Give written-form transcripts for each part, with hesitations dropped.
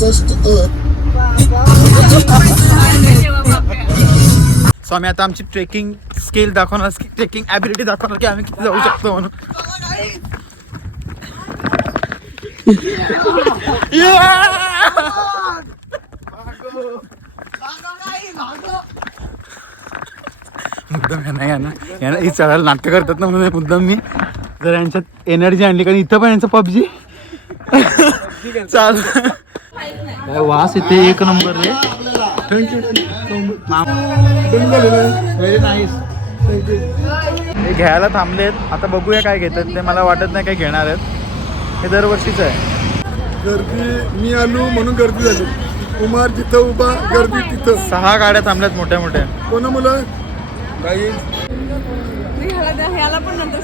So आम्ही आता आमची ट्रेकिंग स्किल दाखवणार, ट्रेकिंग ॲबिलिटी दाखवणार की आम्ही किती जाऊ शकतो म्हणून. मुद्दाम यांना ही चढायला नाटकं करतात ना, म्हणून मुद्दाम मी जर यांच्यात एनर्जी आणली, कारण इथं पण यांचं पबजी चाल वास येते एक नंबर रे. Very nice. हे घ्यायला थांबलेत, आता बघूया काय घेतात ते. मला वाटत नाही काय घेणार आहेत, हे दरवर्षीच आहे. गर्दी मी आलो म्हणून गर्दी झाली. कुमार जिथं उभा गर्दी तिथं. 6 गाड्या थांबल्यात मोठ्या मोठ्या. कोण मुलं काही ह्याला पण नंतर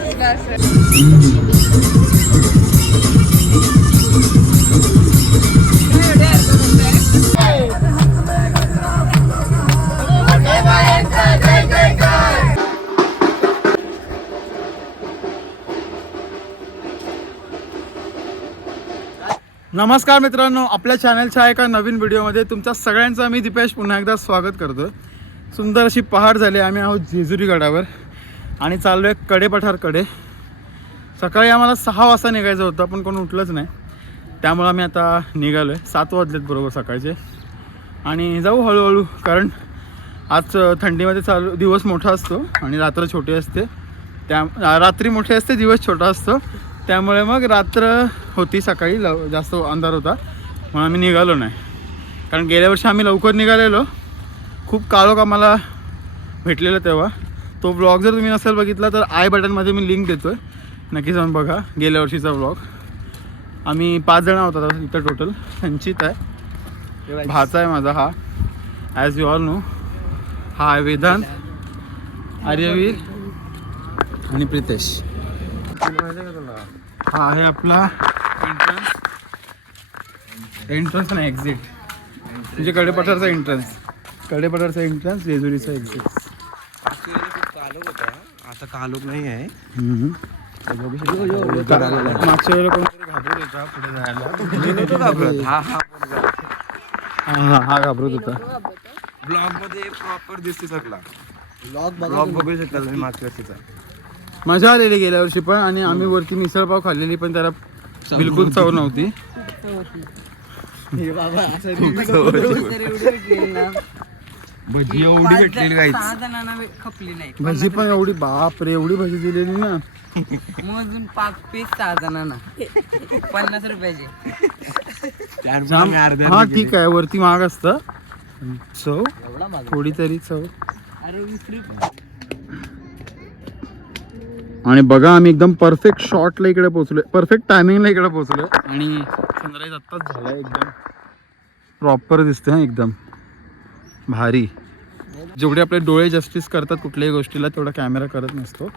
नमस्कार मित्रांनो, आपल्या चॅनलच्या एका नवीन व्हिडिओमध्ये तुमच्या सगळ्यांचं मी दीपेश पुन्हा एकदा स्वागत करतो. सुंदर अशी पहाड झाली. आम्ही आहोत जेजुरी गडावर आणि चाललो आहे कडेपठारकडे. सकाळी आम्हाला 6 वाजता निघायचं होतं, पण कोण उठलंच नाही, त्यामुळे आम्ही आता निघालो आहे. 7 वाजलेत बरोबर सकाळचे, आणि जाऊ हळूहळू, कारण आज थंडीमध्ये दिवस मोठा असतो आणि रात्र छोटी असते. रात्री मोठी असते, दिवस छोटा असतो, त्यामुळे मग रात्र होती, सकाळी जास्त अंधार होता, म्हणून आम्ही निघालो नाही. कारण गेल्या वर्षी आम्ही लवकर निघालेलो, खूप काळोख आम्हाला भेटलेलं तेव्हा. तो व्लॉग जर तुम्ही नसेल बघितला तर आय बटनमध्ये मी लिंक देतो आहे, नक्की जाऊन बघा गेल्या वर्षीचा व्लॉग. आम्ही 5 जण आहोत आता इथं टोटल. संचित आहे, भाचा आहे माझा हा, ॲज यू ऑल नो. हा आहे वेदांत, आर्यवीर आणि प्रितेश. हा आहे आपला एंट्रन्स आणि एक्झिट, म्हणजे कडेपठारचा एंट्रन्स, जेजुरीचा एक्झिट. आता कालोख नाही आहे. मागच्या वेळेला कोणतरी घाबरत होता पुढे जायला. हा घाबरत होता. ब्लॉग मध्ये प्रॉपर दिसते सगळा. ब्लॉग बघू शकता तुम्ही मागच्या वर्षीचा. मजा आलेली गेल्या वर्षी पण, आणि आम्ही वरती मिसळपाव खाल्लेली, पण त्याला बिलकुल चव नव्हती. भजी एवढी भेटलेली काहीच. 6 जणांना खपली नाही. भजी पण एवढी, बाप रे, एवढी भजी दिलेली ना. मोजून 5 पीस 6 जणांना 50 रुपयाचे. हा ठीक आहे, वरती महाग असतं, चव थोडी तरी चव. आणि बघा, आम्ही एकदम परफेक्ट शॉटला इकडे पोहोचलोय, परफेक्ट टायमिंगला इकडे पोहोचलोय, आणि सनराईज आत्ताच झालाय. एकदम प्रॉपर दिसते हा, एकदम भारी. जेवढे आपले डोळे जस्टिस करतात कुठल्याही गोष्टीला, तेवढा कॅमेरा करत नसतो.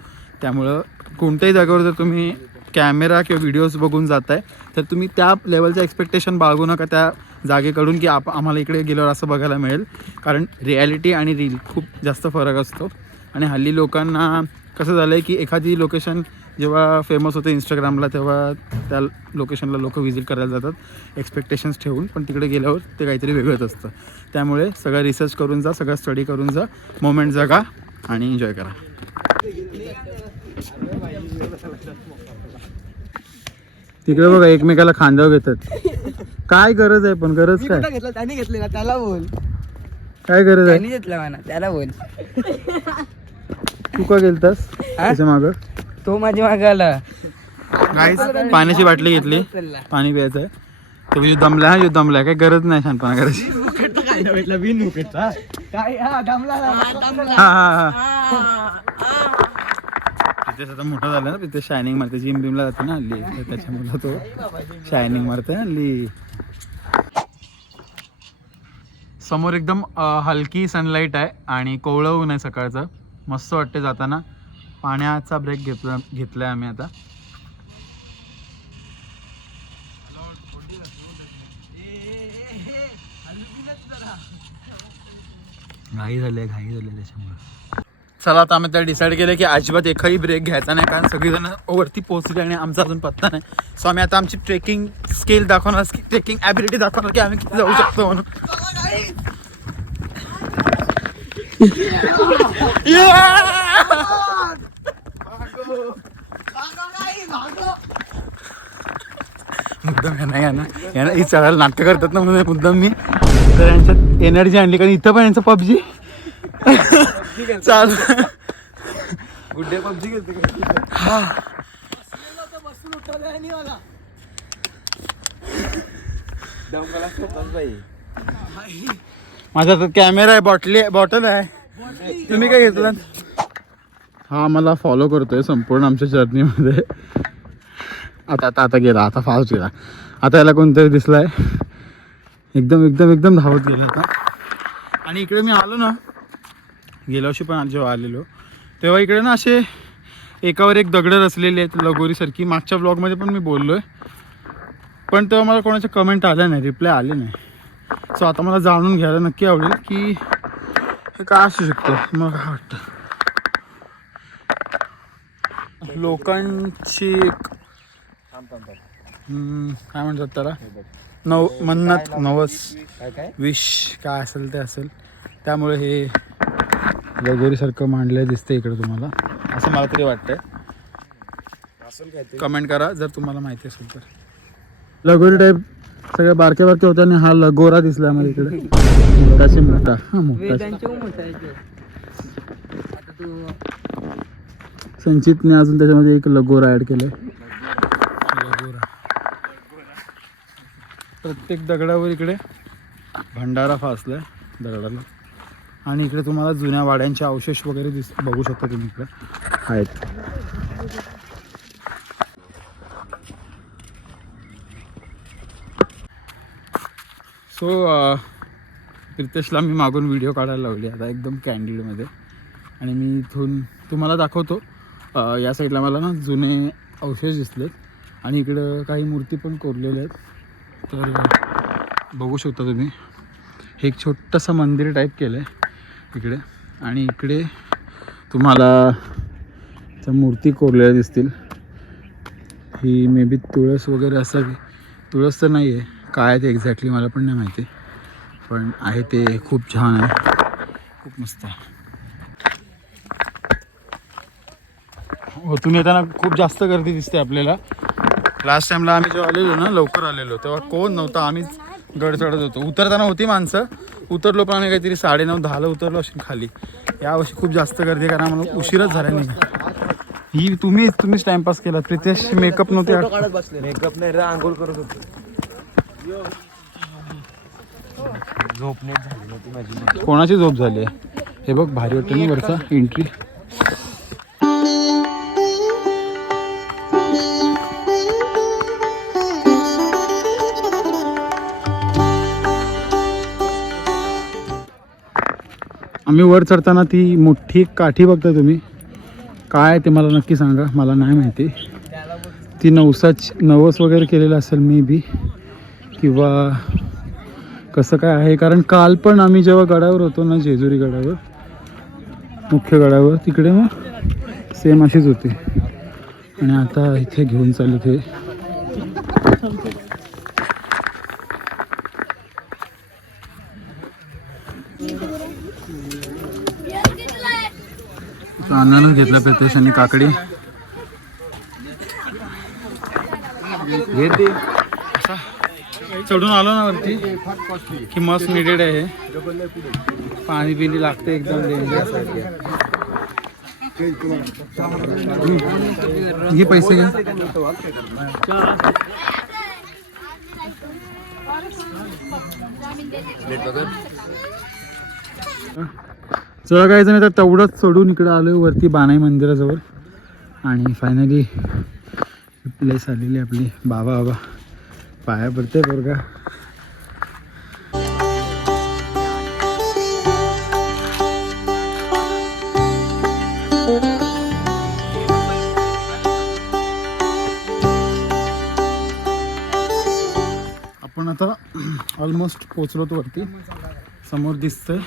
त्यामुळं कोणत्याही जागेवर जर तुम्ही कॅमेरा किंवा व्हिडिओज बघून जाताय, तर तुम्ही त्या लेवलचं एक्सपेक्टेशन बाळगू नका त्या जागेकडून, की आम्हाला इकडे गेल्यावर असं बघायला मिळेल. कारण रिॲलिटी आणि रील खूप जास्त फरक असतो. आणि हल्ली लोकांना कसं झालं आहे की एखादी लोकेशन जेव्हा फेमस होते इंस्टाग्रामला, तेव्हा त्या लोकेशनला लोक व्हिजिट करायला जातात एक्सपेक्टेशन्स ठेवून, पण तिकडे गेल्यावर ते काहीतरी वेगळंच असतं. त्यामुळे सगळं रिसर्च करून जा, सगळं स्टडी करून जा, मोमेंट जगा आणि एन्जॉय करा. तिकडे बघा एकमेकाला खांद्यावर घेतात. काय गरज आहे, पण गरज काय? त्याने घेतले ना, त्याला बोल. काय गरज आहे? त्याने घेतला म्हणा, त्याला बोल. तू का गेलतास त्याच्या मागं? तो माझ्या मागे आला. गाईस, पाण्याची बाटली घेतली, पाणी प्यायचं आहे. तो दमलाय, काय गरज नाही शानपणा करायची. तिथे आता मोठा झाला ना, तिथे शायनिंग मारते, जिम बिमला जाते ना हल्ली, त्याच्यामुळे तो शायनिंग मारते हल्ली. समोर एकदम हलकी सनलाईट आहे आणि कोवळं ऊन आहे सकाळचं, मस्त वाटते जाताना. पाण्याचा ब्रेक घेतलाय आम्ही आता. घाई झाली त्याच्यामुळे. चला आता आम्ही त्याला डिसाईड केलं की अजिबात एकही ब्रेक घ्यायचा नाही, कारण सगळीजण वरती पोहोचली आणि आमचा अजून पत्ता नाही. सो आम्ही आता आमची ट्रेकिंग स्किल दाखवणार, ट्रेकिंग ॲबिलिटी दाखवणार की आम्ही किती जाऊ शकतो म्हणून. मुद्दाम यांना ही चढायला नाटकं करतात ना, म्हणून मुद्दाम मी तर यांच्यात एनर्जी आणली, कारण इथं पण यांचं पबजी चाल गुड्डे पबजी खेळते माझा तर कॅमेरा आहे, बॉटल आहे. तुम्ही काय घेतलं? हा मला फॉलो करतोय संपूर्ण आमच्या जर्नीमध्ये. आता गेला, आता फास्ट गेला. आता याला कोणतरी दिसलाय, एकदम एकदम एकदम धावत गेला आता. आणि इकडे मी आलो ना, गेल्या वर्षी पण जेव्हा आलेलो तेव्हा इकडे ना असे एकावर एक दगडं रचलेले आहेत लगोरीसारखी. मागच्या ब्लॉगमध्ये पण मी बोललो आहे, पण तेव्हा मला कोणाच्या कमेंट आल्या नाही, रिप्लाय आले नाही. सो आता मला जाणून घ्यायला नक्की आवडेल की हे काय असू शकतं. मग काय वाटतं लोकांची काय म्हणतात त्याला, मन्नत, नवस, विश काय असेल ते असेल, त्यामुळे हे लगोरीसारखं मांडलं दिसतं इकडे तुम्हाला, असं मला तरी वाटतंय. कमेंट करा जर तुम्हाला माहिती असेल तर. लगोरी टाईप सगळ्या बारक्या बारक्या होत्या आणि हा लगोरा दिसला आम्हाला इकडे, मोठाशी मोठा. हा मोठा संचितने अजून त्याच्यामध्ये एक लगोरा ॲड केलाय. लगोरा प्रत्येक दगडावर इकडे भंडारा फासलाय दगडाला. आणि इकडे तुम्हाला जुन्या वाड्यांचे अवशेष वगैरे बघू शकता तुम्ही इकडे आहेत. सो प्रितेशला मी मागून व्हिडिओ काढायला लावली आता एकदम कॅन्डिडमध्ये, आणि मी इथून तुम्हाला दाखवतो. या साईडला मला ना जुने अवशेष दिसलेत आणि इकडं काही मूर्ती पण कोरलेल्या आहेत, तर बघू शकता तुम्ही. हे एक छोटंसं मंदिर टाईप केलं आहे इकडे, आणि इकडे तुम्हाला त्या मूर्ती कोरलेल्या दिसतील. ही मे बी तुळस वगैरे असावी, तुळस तर नाही आहे, काय आहे ते एक्झॅक्टली मला पण नाही माहिती, पण आहे ते खूप छान आहे, खूप मस्त आहे. तुम्ही येताना खूप जास्त गर्दी दिसते आपल्याला. लास्ट टाईमला आम्ही जेव्हा आलेलो ना, लवकर आलेलो, तेव्हा कोण नव्हता, आम्हीच गड चढत होतो. उतरताना होती माणसं, उतरलो पण आम्ही काहीतरी 9:30-10ला उतरलो असेल खाली. यावर्षी खूप जास्त गर्दी आहे, कारण आम्हाला उशीरच झाला नाही. ही तुम्हीच टाइमपास केला. प्रितेश मेकअप नव्हते, मेकअप नाही रे, आंघोळ करत होतो. झोपणे झाली नव्हती माझी. कोणाची झोप झाली आहे? हे बघ भारी वाटतं ना वरचा एंट्री. आम्ही वर चढताना ती मोठी काठी बघता तुम्ही, काय ते मला नक्की सांगा, मला नाही माहिती. ती नवस वगैरे केलेलं असेल मे बी, किंवा कसं काय आहे. कारण काल पण आम्ही जेव्हा गडावर होतो ना, जेजुरी गडावर, मुख्य गडावर, तिकडे मग सेम अशीच होती. आणि आता इथे घेऊन चालले ते. अण्णानं घेतला प्रितेश आणि काकडी. चढून आलो ना वरती की मस्त निडेड आहे. पाणी पिणी लागते एकदम डेंजर. हे पैसे घ्या. चला काय जण तर तेवढंच सोडून इकडे आलो वरती बानाई मंदिराजवळ. आणि फायनली प्लेस आलेली आपली. बाबा पाया पडते बरं का. आपण आता ऑलमोस्ट पोचलो तो वरती. समोर दिसतंय.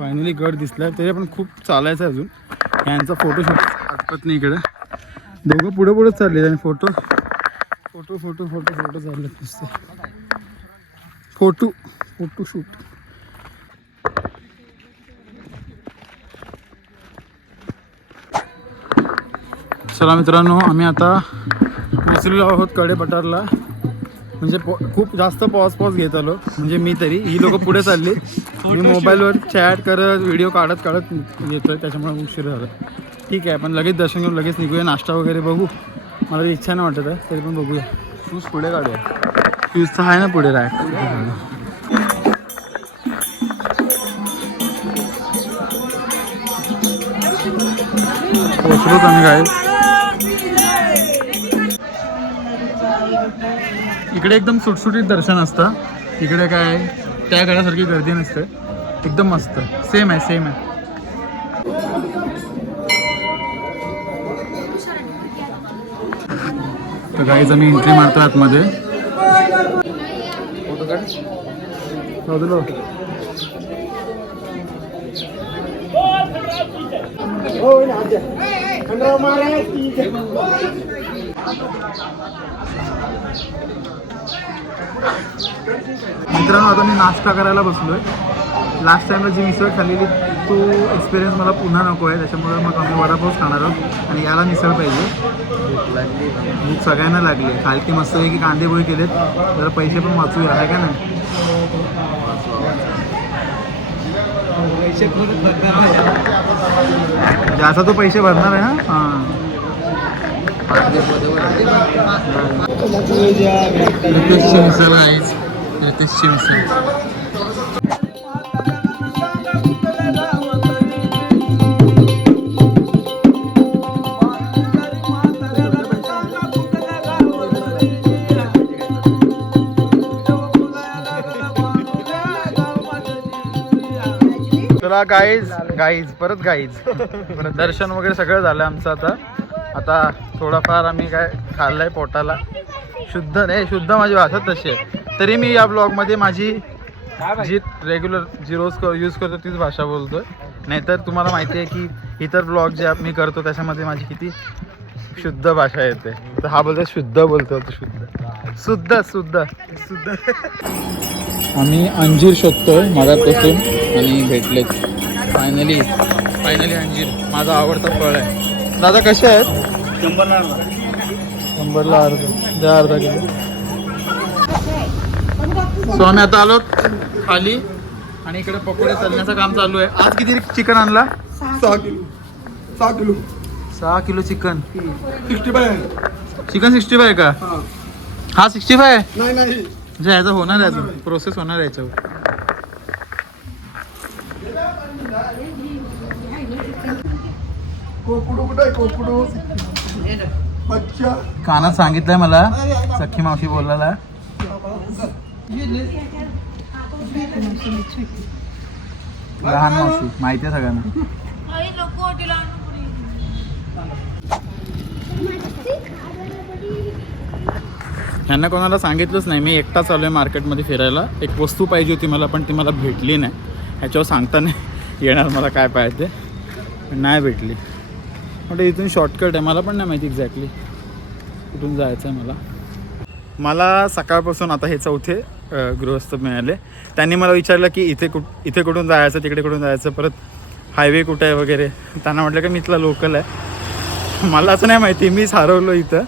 फायनली गड दिसला. तरी पण खूप चालायचं आहे अजून. यांचा फोटोशूट आटपत नाही इकडे. दोघं पुढे पुढेच चालले आणि photo photo photo photo photo चालले नुसते. फोटोशूट. चला मित्रांनो, आम्ही आता पोचलेलो आहोत कडेपठारला. म्हणजे खूप जास्त पॉज घेत आलो, म्हणजे मी तरी. ही लोक पुढे चालली, मी मोबाईलवर चॅट करत व्हिडिओ काढत येतोय, त्याच्यामुळे उशीर झाला. ठीक आहे, पण लगेच दर्शन घेऊन लगेच निघूया. नाश्ता वगैरे बघू. मला इच्छा नाही वाटत आहे, तरी पण बघूया. शूज पुढे काढूया. शूजचं आहे ना पुढे रॅक. पोचलोच आम्ही काय. इकडे एकदम सुटसुटीत दर्शन असतं. इकडे काय त्या गडासारखी गर्दी नसते. एकदम मस्त. सेम आहे. तर गाईज आम्ही एंट्री मारतो आतमध्ये. मित्रांनो, आता मी नाश्ता करायला बसलोय. लास्ट टाइमला जी मिसळ खाल्लेली तो एक्सपिरियन्स मला पुन्हा नको आहे. त्याच्यामुळे मग आम्ही वडापावच खाणार आहोत आणि याला मिसळ पाहिजे. भूक सगळ्यांना लागली आहे. खालती मस्त आहे की कांदे पोहे केलेत. जरा पैसे पण वाचूया, आहे का नाही. ज्याचा तो पैसे भरणार आहे. हां रितेशची मिसळ आहेच. रितेशची मिसळ. चला गाईज परत दर्शन वगैरे सगळं झालं आमचं. आता थोडाफार आम्ही काय खाल्लंय पोटाला. शुद्ध माझी भाषा तशी आहे. तरी मी या ब्लॉगमध्ये माझी जी रेग्युलर जी रोज यूज करतो तीच भाषा बोलतोय. नाहीतर तुम्हाला माहिती आहे की इतर ब्लॉग जे मी करतो त्याच्यामध्ये माझी किती शुद्ध भाषा येते. तर हा बोलतो शुद्ध बोलतो. शुद्ध. आम्ही अंजीर शोधतोय मगापासून आणि भेटलेत. फायनली अंजीर माझा आवडता फळ आहे. दादा कसे आहेत? 100ला अर्धा किलो. सो आम्ही आता आलो खाली आणि इकडे पकोडे तळण्याचं काम चालू आहे. आज किती चिकन आणला? 6 किलो 6 किलो चिकन. 65 चिकन 65 का? हा 65 आहे. नाही म्हणजे ह्याचं होणार आहे, अजून प्रोसेस होणार आहे याच्यावर. कोकडू कुठं आहे? कोकडू अच्छा कानात सांगितलंय मला सख्खी मावशी बोलायला. लहान मावशी माहिती आहे सगळ्यांना. ह्यांना कोणाला सांगितलंच नाही. मी एकटा चालू आहे मार्केटमध्ये फिरायला. एक वस्तू पाहिजे होती मला, पण ती मला भेटली नाही. ह्याच्यावर सांगता नाही येणार मला काय पाहिजे ते, पण नाही भेटली. म्हणजे इथून शॉर्टकट आहे. मला पण नाही माहिती एक्झॅक्टली कुठून जायचं आहे मला सकाळपासून आता हे चौथे गृहस्थ मिळाले. त्यांनी मला विचारलं की इथे कुठून जायचं, तिकडे कुठून जायचं, परत हायवे कुठे आहे वगैरे. त्यांना म्हटलं की मी इथला लोकल आहे. मला असं नाही माहिती, मीच हरवलो इथं.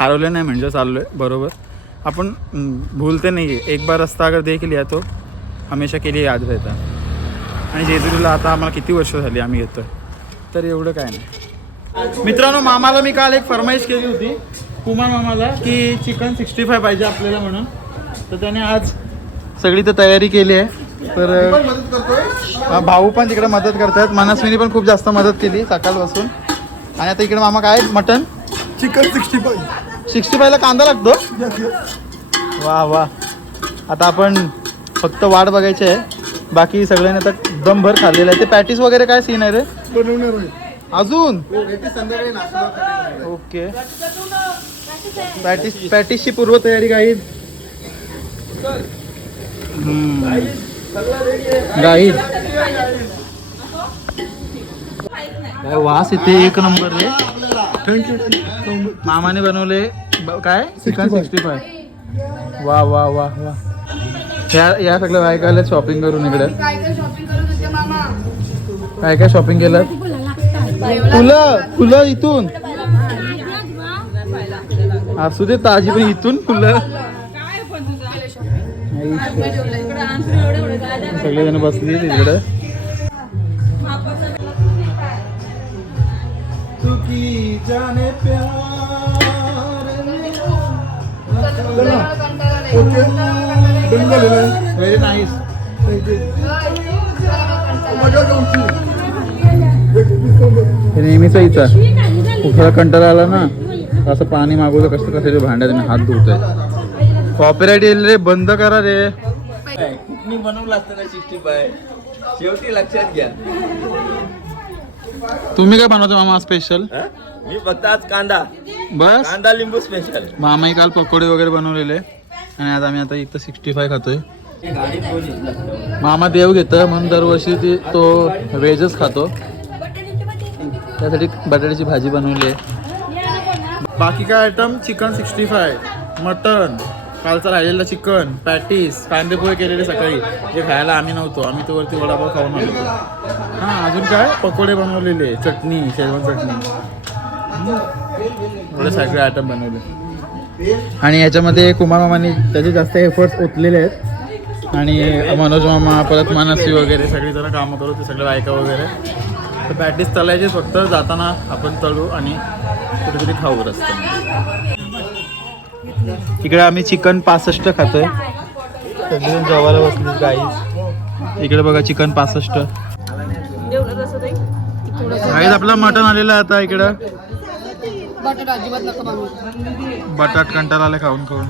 हरवलं नाही म्हणजे चाललो आहे बरोबर. आपण भूलते नाही आहे. एक बार रस्ता अगर देख लिया तो हमेशा के लिए याद रहता. आणि जेजुरीला आता आम्हाला किती वर्ष झाली आम्ही येतो, तर एवढं काय नाही. मित्रांनो, मामाला मी काल एक फरमाईश केली होती, कुमार मामाला, की चिकन 65 पाहिजे आपल्याला म्हणून. तर त्याने आज सगळी तर तयारी केली आहे. तर भाऊ पण तिकडे मदत करतात. मनस्विनी पण खूप जास्त मदत केली सकाळपासून. आणि आता इकडे मामा काय मटन चिकन 65ला कांदा लागतो. वा. आता आपण फक्त वाट बघायची आहे. बाकी सगळ्यांनी आता दमभर खाल्लेलं आहे. ते पॅटीस वगैरे काय सीन आहे रे बनवणार अजून? संध्याकाळी ओके. पॅटीसची पूर्वतयारी काही गाई काय वास येते एक नंबर रे. मामाने बनवले काय चिकन 65. वा वा वा वा. या सगळ्या बायकाला शॉपिंग करून इकडे काय काय शॉपिंग केलं. फुलं इथून असू दे ताजी पण इथून फुलं. सगळेजण बसली तिकडे. Very nice. नेहमीच इथं कुठला कंटाळा आला ना असं पाणी मागवलं कसं कसं भांड्यात मी हात धुतोय. कॉपीराईट येईल रे बंद करा रे. मी बनवलं असतं ना 65 शेवटी लक्षात घ्या. तुम्ही काय बनवतो मामा स्पेशल. मी फक्त आज कांदा बस लिंबू स्पेशल. मामाही काल पकोडे वगैरे बनवलेले आणि आज आम्ही आता इथं 65 खातोय. मामा देव घेतं म्हणून दरवर्षी तो व्हेजच खातो. त्यासाठी बटाट्याची भाजी बनवली आहे. बाकी काय आयटम चिकन 65 मटन कालचा राहिलेला चिकन पॅटीस कांदे पोहे केलेले सकाळी जे खायला आम्ही नव्हतो. आम्ही तो वरती वडापाव खाऊन आलो. हां अजून काय पकोडे बनवलेले चटणी शेजवान चटणी एवढे सगळे आयटम बनवले. आणि याच्यामध्ये कुमार मामाने त्याचे जास्त एफर्ट्स ओतलेले आहेत. आणि मनोज मामा परत मानसी वगैरे सगळी जण कामं करू ते सगळे बायका वगैरे. तर पॅटीस तळायचे फक्त जाताना आपण तळू आणि कुठेतरी खाऊ रस्त्याने. इकडे आम्ही चिकन 65 खातोय. सगळेजण जेवायला बसली गाई. इकडे बघा चिकन 65. गाईज आपलं मटण आलेलं आहे आता इकडं. बटाट कंटाळा आले खाऊन खाऊन.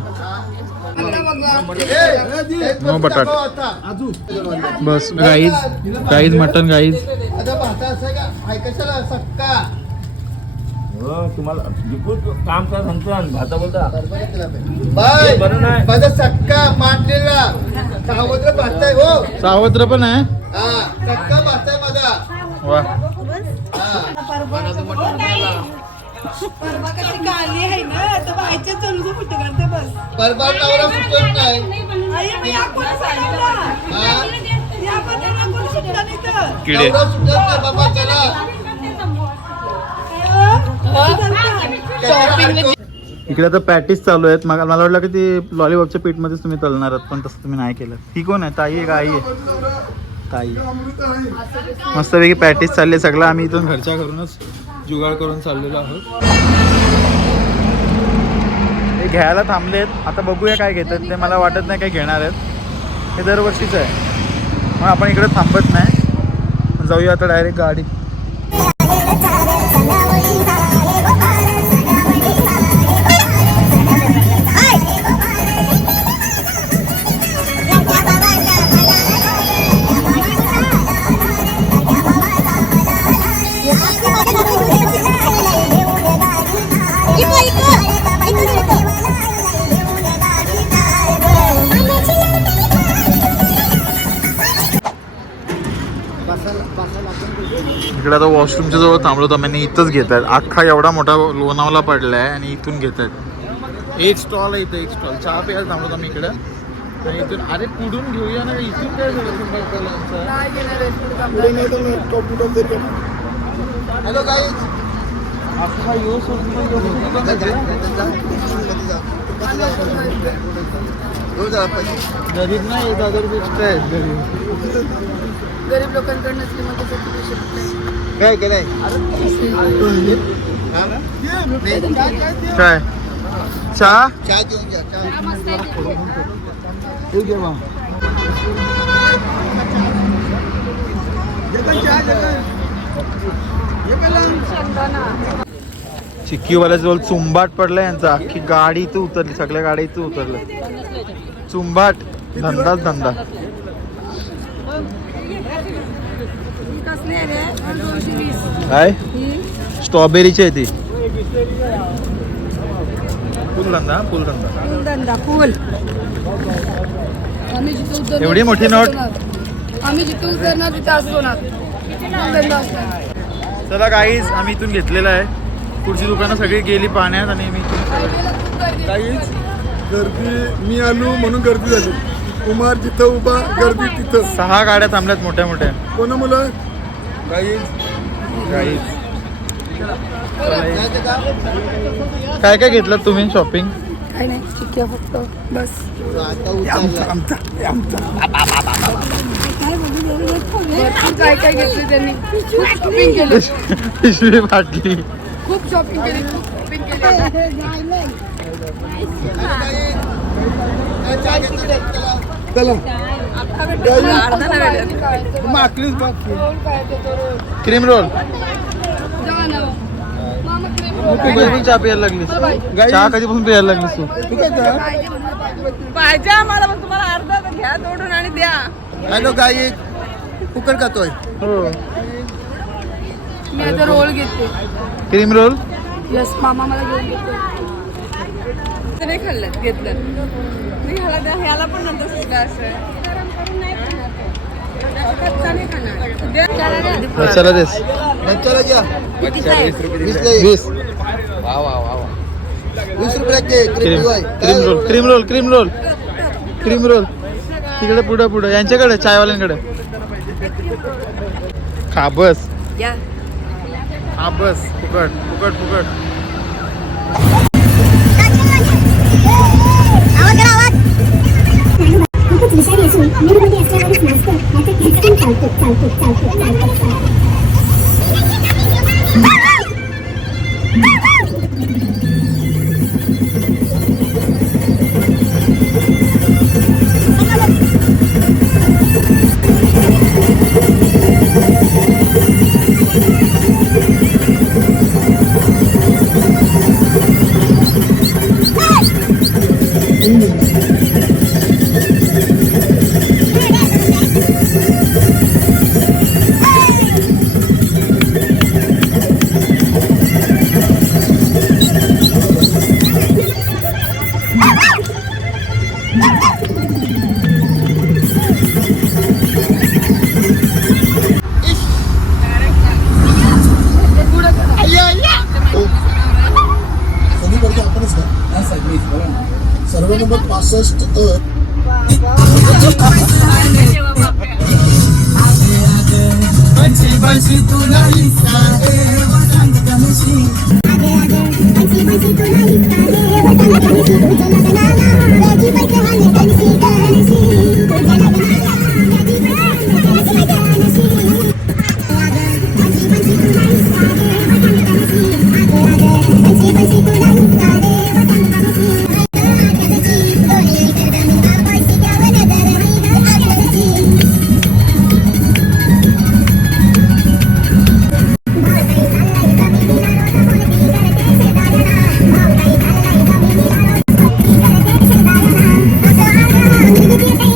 नो बटाट बस. Guys mutton guys. तुम्हाला काम काय सांगतो भाता बोलता माझा सक्का मांडलेला सावत्र भात आहे हो. सावत्र पण आहे. सक्का भात आहे माझा. वा बरबाद नवरा सुटत नाही. किडे नवरा सुटत नाही बाबा चला. इकडे आता पॅटीस चालू आहेत. मला वाटलं की ती लॉलीपॉपच्या पीठमध्येच तुम्ही तळणार आहात पण तसं तुम्ही नाही केलं. ही कोण आहे ताई आहे का आई आहे. ताई. मस्तपैकी पॅटीस चालले सगळं. आम्ही इथून घरच्या घरूनच जुगाड करून चाललेलो आहोत. हे घ्यायला थांबलेत. आता बघूया काय घेतात ते. मला वाटत नाही काय घेणार आहेत. हे दरवर्षीच आहे मग आपण इकडे थांबत नाही. जाऊया आता डायरेक्ट गाडी. इकडे आता वॉशरूमच्या जवळ थांबलो तर आम्ही इथंच घेत आहेत. अख्खा एवढा मोठा लोणावळा पडला आहे आणि इथून घेत आहेत. एक स्टॉल आहे इथं. एक स्टॉल चहा प्यायला थांबलो आम्ही इकडं आणि इथून अरे पुढून घेऊया ना. इथून काय हॅलो गाईज. अख्खा यो गरीब नाही 1,000 रुपये एक्स्ट्रा आहेत. गरीब लोकांकडनं श्रीमंत काय केलंय काय चहा चहा घेऊन घ्या. चिक्कीवाल्याजवळ चुंबाट पडला यांचा. अख्खी गाडी इथं उतरली. सगळ्या गाड्या इथं उतरल्या. चुंबाट धंदाच धंदा. काय स्ट्रॉबेरीची आहे ती. फुलधंदा फुलधंदा. फुलधंदा फुल. एवढी मोठी नोट आम्ही जिथे उतरणार तिथे असं होणार धंदा असणार. चला गाईज आम्ही इथून घेतलेलं आहे. पुढची दुकानं सगळी गेली पाण्यात आणि मी इथून हायवेला खूप गर्दी आहे. काहीच गर्दी मी आलो म्हणून गर्दी झाली. कुमार जिथं उभा गर्दी तिथं. 6 गाड्या थांबल्यात मोठ्या मोठ्या कोण मुलं गाईज. काय काय घेतलं तुम्ही शॉपिंग? काही नाही चिक्क्या फक्त बस. भरपूर काय काय घेतलं त्यांनी. खूप शॉपिंग केली. पिशवी फाटली. खूप शॉपिंग केली. खूप शॉपिंग केली. चला माकलीच क्रीम रोल. क्रीम कधीपासून चहा प्यायला लागलीस? चहा कधीपासून प्यायला लागलीस तू? पाहिजे आम्हाला पण तुम्हाला अर्धा तर घ्या तोडून आणि द्या. हॅलो गाई कुकर खातोय. हो. मी आता रोल घेते. Cream roll. यस मामा मला घेऊन घेतो. नाही खाल्लं घेतलं नाही. ह्याला द्या, ह्याला पण नंतर सुद्धा असं मसाला देस. चला घ्या 20. 20 रुपये cream roll. Cream roll. Cream roll. Cream roll. तिकडे पुढं पुढं यांच्याकडे चायवाल्यांकडे. खा बस. हा बस. फुकट फुकट फुकट. खूपच विषारी असून मूडमध्ये असल्यावरच नाचतो याचा खर्च चालतो. सर्व नंबर 65 Thank you.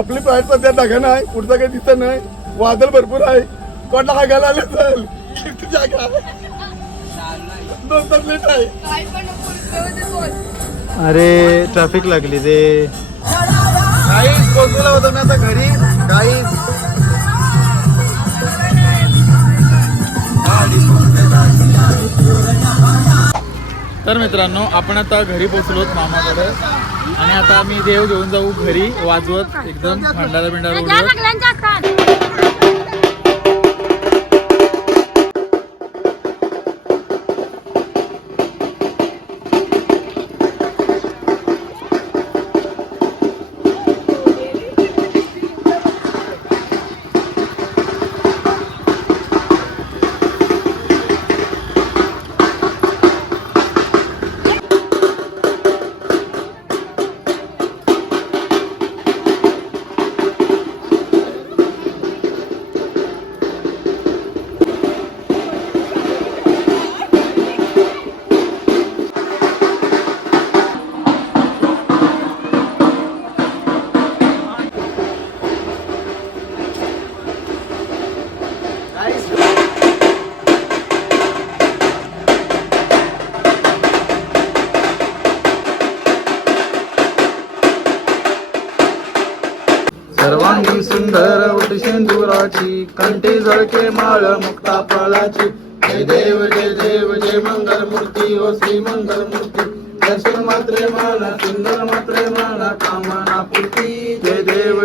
आपली फ्लाईट सध्या ढगा नाही, पुढचं काही दिसत नाही, वादळ भरपूर आहे. कोणला हागायला आले चल किती जागा आहे. 2 तास लेट आहे. काय पण नको, व्यवस्थित बोल. अरे ट्रॅफिक लागली ते काहीच पोहोचलेला होतो मी आता घरी काहीच. तर मित्रांनो आपण आता घरी पोहोचलो मामाकडे आणि आता आम्ही देव घेऊन जाऊ घरी वाजवत एकदम भंडारा बिंडारा उडवत. सर्वांगी सुंदर उठ सिंदुराची कंठी झळके माळ मुक्ता फळाची. जय देव जय मंगल मूर्ती ओ श्री मंगल मूर्ती. दर्शन मात्रे माना सुंदर मात्रे माना कामना पूर्ती. जय देव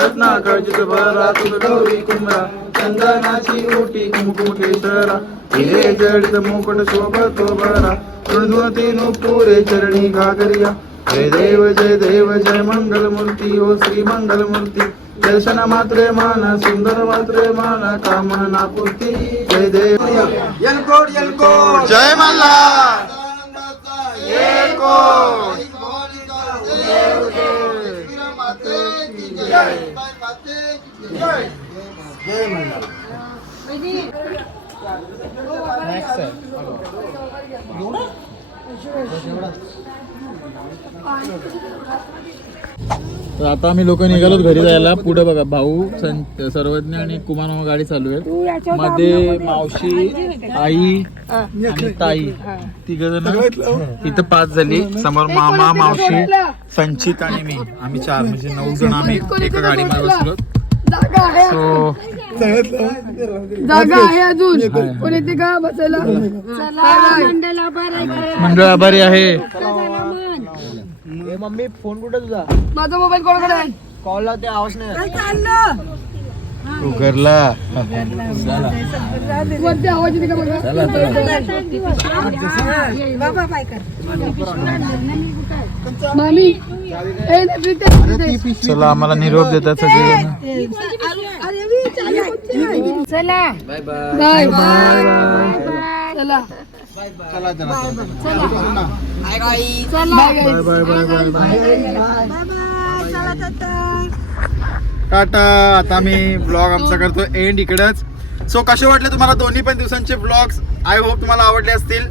रत्नाकर्जित भरा तुझ गौरी कुमरा. चंदनाची ओटी कुमकुमेश्वरा. हिरे जडित मुकुट शोभतो बरा. तुळजुळती नुपुरे चरणी घागरिया. जय देव जय मंगल मूर्ती ओ श्री मंगल मूर्ती. दर्शन मात्रे माना सुंदर मात्रे माना कामना पूर्ती. जय देव येलकोट येलकोट जय मल्हार येलकोट. तर आता आम्ही लोक निघालो घरी जायला. पुढे बघा भाऊ सर्वज्ञ आणि कुमार मामा गाडी चालू आहे. मध्ये मावशी आई आणि ताई तिघ जण इथं 5 झाली. समोर मामा मावशी संचित आणि मी आम्ही 4 म्हणजे 9 जण आम्ही एका गाडीमध्ये बसलो. जागा आहे, सो जागा आहे अजून. कोण येते का बसायला? मंडळ आभारी आहे. मम्मी फोन कुठे तुझा? माझा मोबाईल कोणाकडे आहे? कॉलला ते आवाज नाही. उघडला वरती आवाज येते का बघा. मामी ए नाही, प्रीती. चला आम्हाला निरोप देतात सगळेजण. चला बाय बाय. बाय चला चला चला bye guys. Bye bye bye bye tata. आता आम्ही ब्लॉग आमचा करतो एंड इकडेच. सो कसे वाटले तुम्हाला दोन्ही पण दिवसांचे ब्लॉग्स? आय होप तुम्हाला आवडले असतील.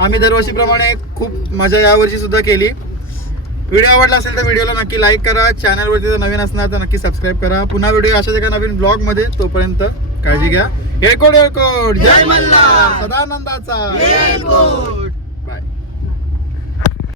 आम्ही दरवर्षीप्रमाणे खूप मजा यावर्षी सुद्धा केली. व्हिडिओ आवडला असेल तर व्हिडिओला नक्की लाईक करा. चॅनलवरती जर नवीन असणार तर नक्की सबस्क्राईब करा. पुन्हा व्हिडिओ अशाच एका नवीन ब्लॉगमध्ये. तोपर्यंत काळजी घ्या. येळकोट येळकोट. जय मल्हार. सदानंदाचा.